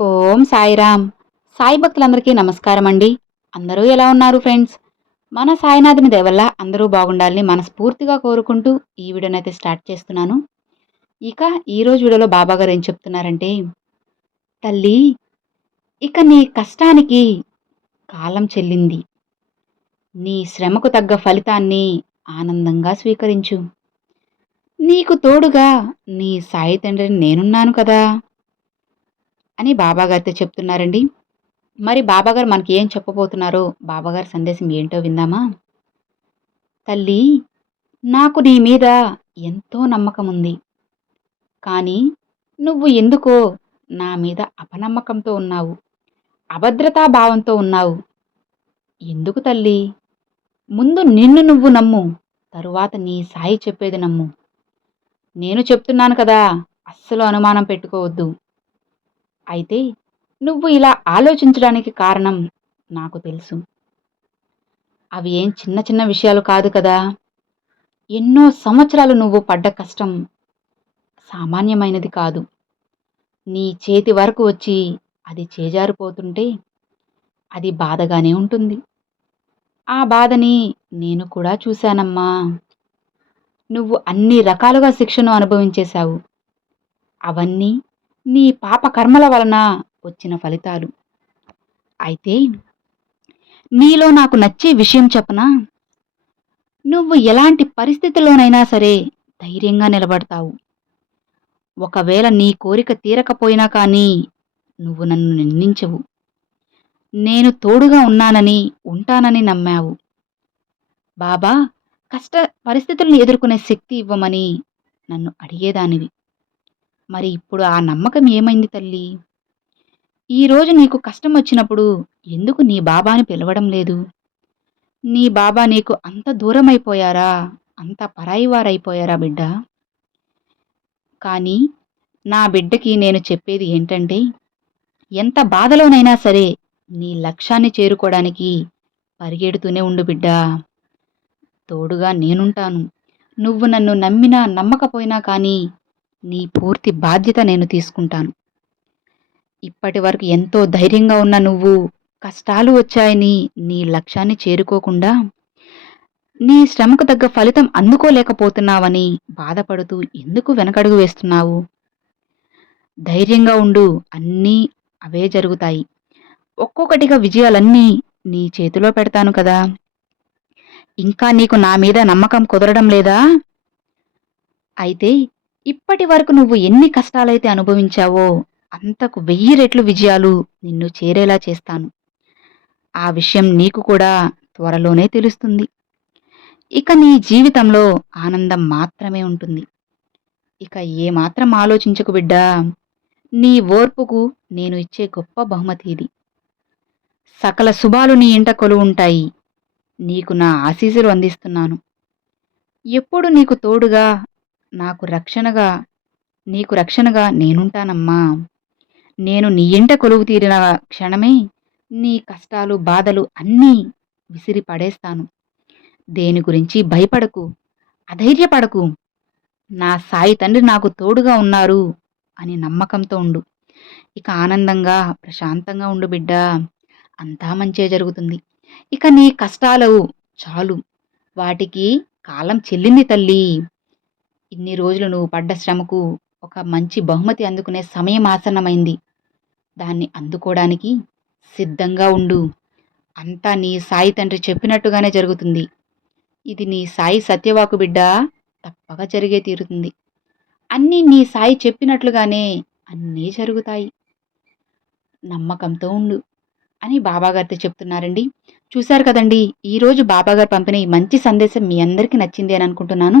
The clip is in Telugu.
ఓం సాయిరామ్. సాయి భక్తులందరికీ నమస్కారం అండి అందరూ ఎలా ఉన్నారు ఫ్రెండ్స్? మన సాయినాథుని దేవల్ల అందరూ బాగుండాలని మనస్ఫూర్తిగా కోరుకుంటూ ఈ వీడియోని అయితే స్టార్ట్ చేస్తున్నాను. ఇక ఈరోజు వీడియోలో బాబా గారు ఏం చెప్తున్నారంటే తల్లి ఇక నీ కష్టానికి కాలం చెల్లింది. నీ శ్రమకు తగ్గ ఫలితాన్ని ఆనందంగా స్వీకరించు. నీకు తోడుగా నీ సాయి తండ్రిని నేనున్నాను కదా. అని బాబాగారితో చెప్తున్నారండి. మరి బాబాగారు మనకి ఏం చెప్పబోతున్నారో బాబాగారి సందేశం ఏంటో విందామా? తల్లి నాకు నీ మీద ఎంతో నమ్మకం ఉంది కానీ నువ్వు ఎందుకో నా మీద అపనమ్మకంతో ఉన్నావు. అభద్రతా భావంతో ఉన్నావు. ఎందుకు తల్లి? ముందు నిన్ను నువ్వు నమ్ము తరువాత నీ సాయి చెప్పేది నమ్ము. నేను చెప్తున్నాను కదా అస్సలు అనుమానం పెట్టుకోవద్దు. అయితే నువ్వు ఇలా ఆలోచించడానికి కారణం నాకు తెలుసు. అవి ఏం చిన్న చిన్న విషయాలు కాదు కదా. ఎన్నో సంవత్సరాలు నువ్వు పడ్డ కష్టం సామాన్యమైనది కాదు. నీ చేతి వరకు వచ్చి అది చేజారిపోతుంటే అది బాధగానే ఉంటుంది. ఆ బాధని నేను కూడా చూశానమ్మా. నువ్వు అన్ని రకాలుగా శిక్షను అనుభవించేశావు. అవన్నీ నీ పాప కర్మల వలన వచ్చిన ఫలితాలు. అయితే నీలో నాకు నచ్చే విషయం చెప్పనా? నువ్వు ఎలాంటి పరిస్థితిలోనైనా సరే ధైర్యంగా నిలబడతావు. ఒకవేళ నీ కోరిక తీరకపోయినా కానీ నువ్వు నన్ను నిందించవు. నేను తోడుగా ఉన్నానని ఉంటానని నమ్మావు. బాబా కష్ట పరిస్థితులను ఎదుర్కొనే శక్తి ఇవ్వమని నన్ను అడిగేదానివి. మరి ఇప్పుడు ఆ నమ్మకం ఏమైంది తల్లి? ఈరోజు నీకు కష్టం వచ్చినప్పుడు ఎందుకు నీ బాబాని పిలవడం లేదు? నీ బాబా నీకు అంత దూరమైపోయారా? అంత పరాయివారైపోయారా బిడ్డ? కానీ నా బిడ్డకి నేను చెప్పేది ఏంటంటే ఎంత బాధలోనైనా సరే నీ లక్ష్యాన్ని చేరుకోవడానికి పరిగెడుతూనే ఉండు బిడ్డా. తోడుగా నేనుంటాను. నువ్వు నన్ను నమ్మినా నమ్మకపోయినా కానీ నీ పూర్తి బాధ్యత నేను తీసుకుంటాను. ఇప్పటి వరకు ఎంతో ధైర్యంగా ఉన్న నువ్వు కష్టాలు వచ్చాయని నీ లక్ష్యాన్ని చేరుకోకుండా నీ శ్రమకు తగ్గ ఫలితం అందుకోలేకపోతున్నావని బాధపడుతూ ఎందుకు వెనకడుగు వేస్తున్నావు? ధైర్యంగా ఉండు అన్నీ అవే జరుగుతాయి. ఒక్కొక్కటిగా విజయాలన్నీ నీ చేతిలో పెడతాను కదా. ఇంకా నీకు నా మీద నమ్మకం కుదరడం లేదా? అయితే ఇప్పటి వరకు నువ్వు ఎన్ని కష్టాలైతే అనుభవించావో అంతకు వెయ్యి రెట్లు విజయాలు నిన్ను చేరేలా చేస్తాను. ఆ విషయం నీకు కూడా త్వరలోనే తెలుస్తుంది. ఇక నీ జీవితంలో ఆనందం మాత్రమే ఉంటుంది. ఇక ఏమాత్రం ఆలోచించకు బిడ్డా నీ ఓర్పుకు నేను ఇచ్చే గొప్ప బహుమతి ఇది. సకల శుభాలు నీ ఇంట కొలువుంటాయి నీకు నా ఆశీసులు అందిస్తున్నాను. ఎప్పుడు నీకు తోడుగా నాకు రక్షణగా నీకు రక్షణగా నేనుంటానమ్మా. నేను నీ ఇంట కొలువు తీరిన క్షణమే నీ కష్టాలు బాధలు అన్నీ విసిరి పడేస్తాను. దేని గురించి భయపడకు అధైర్యపడకు. నా సాయి తండ్రి నాకు తోడుగా ఉన్నారు అని నమ్మకంతో ఉండు. ఇక ఆనందంగా ప్రశాంతంగా ఉండు బిడ్డ. అంతా మంచే జరుగుతుంది. ఇక నీ కష్టాలు చాలు. వాటికి కాలం చెల్లింది తల్లి. ఇన్ని రోజులు నువ్వు పడ్డ శ్రమకు ఒక మంచి బహుమతి అందుకునే సమయం ఆసన్నమైంది. దాన్ని అందుకోవడానికి సిద్ధంగా ఉండు. అంతా నీ సాయి తండ్రి చెప్పినట్టుగానే జరుగుతుంది. ఇది నీ సాయి సత్యవాకు బిడ్డ తప్పగా జరిగే తీరుతుంది. అన్నీ నీ సాయి చెప్పినట్లుగానే అన్నీ జరుగుతాయి. నమ్మకంతో ఉండు అని బాబాగారితో చెప్తున్నారండి. చూశారు కదండి ఈరోజు బాబాగారు పంపిన ఈ మంచి సందేశం మీ అందరికీ నచ్చింది అని అనుకుంటున్నాను.